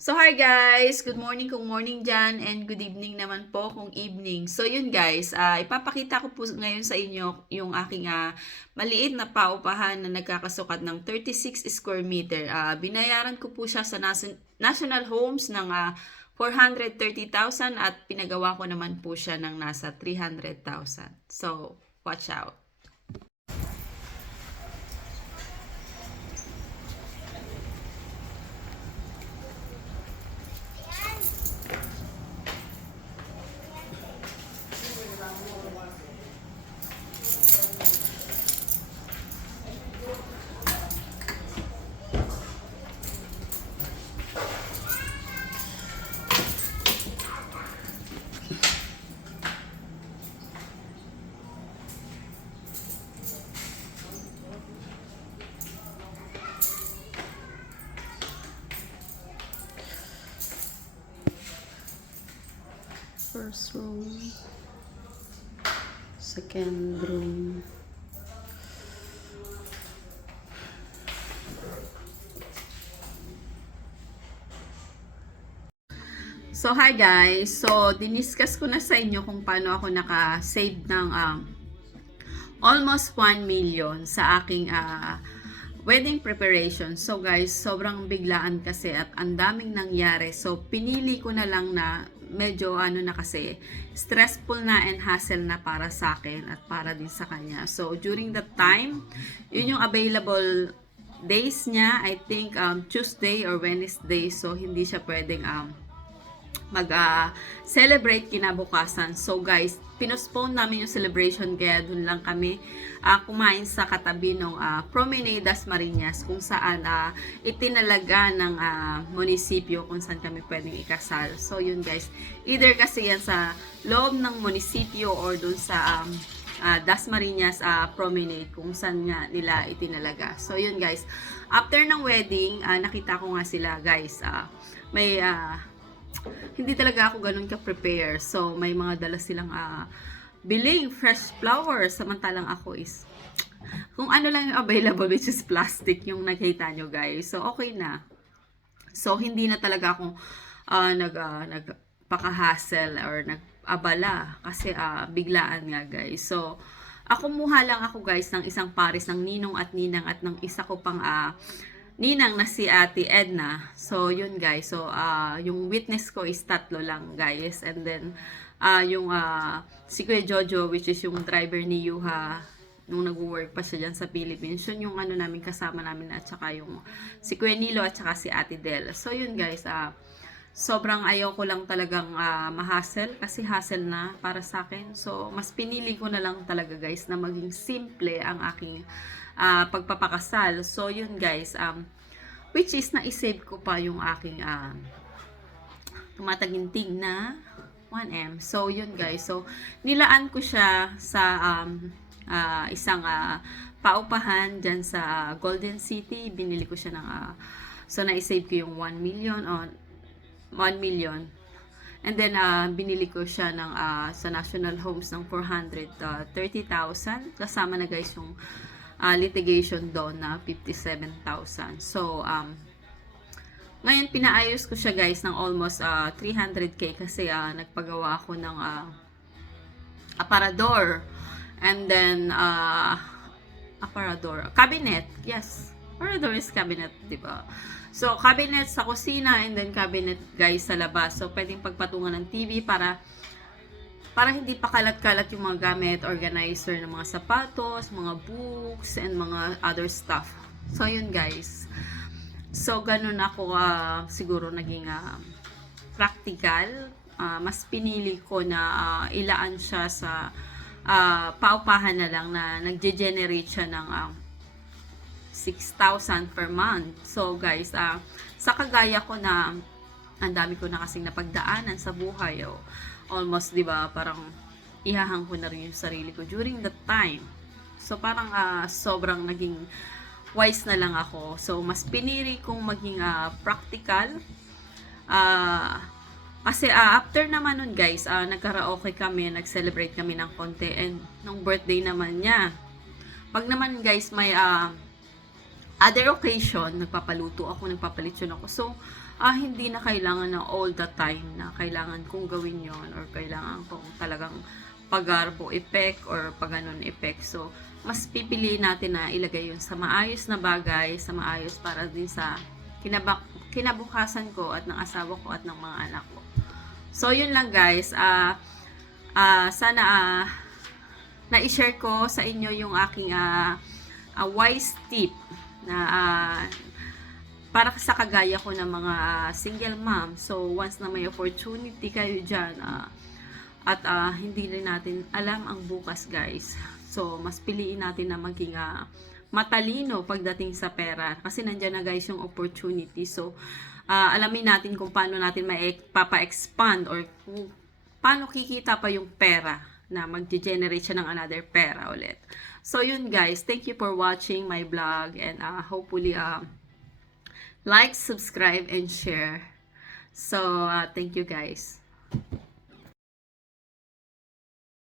So hi guys! Good morning kung morning dyan and good evening naman po kung evening. So yun guys, ipapakita ko po ngayon sa inyo yung aking maliit na paupahan na nagkakasukat ng 36 square meter. Binayaran ko po siya sa National Homes ng 430,000 at pinagawa ko naman po siya ng nasa 300,000. So watch out! First room, second room, so hi guys, so diniscuss ko na sa inyo kung paano ako naka-save ng almost 1 million sa aking wedding preparation. So guys, sobrang biglaan kasi at ang daming nangyari. So pinili ko na lang na medyo na kasi stressful na and hassle na para sa akin at para din sa kanya. So during that time, yun yung available days niya. I think Tuesday or Wednesday. So hindi siya pwedeng mag-celebrate kinabukasan. So guys, pinospone namin yung celebration kaya dun lang kami kumain sa katabi ng Promenade Dasmariñas kung saan itinalaga ng munisipyo kung saan kami pwedeng ikasal. So yun guys, either kasi yan sa loob ng munisipyo or dun sa Dasmariñas Promenade kung saan nga nila itinalaga. So yun guys, after ng wedding, nakita ko nga sila guys, may hindi talaga ako ganun ka-prepare. So, may mga dala silang biling fresh flowers. Samantalang ako is, kung ano lang yung available, which is plastic, yung nakita nyo guys. So, okay na. So, hindi na talaga ako nagpaka-hassle or nag-abala. Kasi biglaan nga guys. So, ako kumuha lang ako guys ng isang pares ng ninong at ninang at ng isa ko pang ninang na si Ate Edna. So, yun guys. So, yung witness ko is tatlo lang guys. And then, yung si Kuya Jojo, which is yung driver ni Yuha, nung nag-work pa siya dyan sa Philippines. Yun yung namin kasama namin at saka yung si Kuya Nilo at saka si Ate Del. So, yun guys. Sobrang ayaw ko lang talagang ma-hassle kasi hassle na para sa akin. So, mas pinili ko na lang talaga guys na maging simple ang aking pagpapakasal. So, yun guys, which is na-save ko pa yung aking tumataginting na 1M. So, yun guys. So, nilaan ko siya sa isang paupahan dyan sa Golden City. Binili ko siya ng so, na-save ko yung 1 million on 1 million. And then, binili ko siya ng, sa National Homes ng 430,000. Kasama na guys yung litigation doon na 57,000. So, ngayon pinaayos ko siya guys ng almost 300k kasi nagpagawa ako ng aparador. And then, aparador. Cabinet. Yes. Aparador is cabinet, diba? So, cabinet sa kusina and then cabinet guys sa labas. So, pwedeng pagpatungan ng TV para hindi pa kalat-kalat yung mga gamit, organizer ng mga sapatos, mga books, and mga other stuff. So, yun guys. So, ganun ako siguro naging practical. Mas pinili ko na ilaan siya sa paupahan na lang na nagge-generate siya ng 6,000 per month. So, guys, sa kagaya ko na ang dami ko na kasing napagdaanan sa buhay. Almost, di ba, parang ihahang ko na rin yung sarili ko during that time. So, parang sobrang naging wise na lang ako. So, mas pinili kong maging practical. Kasi after naman nun, guys, nagkaraoke kami, nag-celebrate kami ng konti. And, nung birthday naman niya, pag naman, guys, may other occasion, nagpapaluto ako, nagpapalitsyon ako. So, hindi na kailangan na all the time na kailangan kong gawin yon or kailangan kong talagang pagarbo effect or paganon effect. So, mas pipiliin natin na ilagay yun sa maayos na bagay, sa maayos para din sa kinabukasan ko at ng asawa ko at ng mga anak ko. So, yun lang guys. Sana na-share ko sa inyo yung aking wise tip na para sa kagaya ko ng mga single mom. So, once na may opportunity kayo dyan, at hindi rin natin alam ang bukas guys. So, mas piliin natin na maging matalino pagdating sa pera. Kasi nandyan na guys yung opportunity. So, alamin natin kung paano natin papa-expand or kung paano kikita pa yung pera na mag-generate siya ng another pera ulit. So, yun guys. Thank you for watching my vlog and hopefully like, subscribe, and share. So, thank you guys.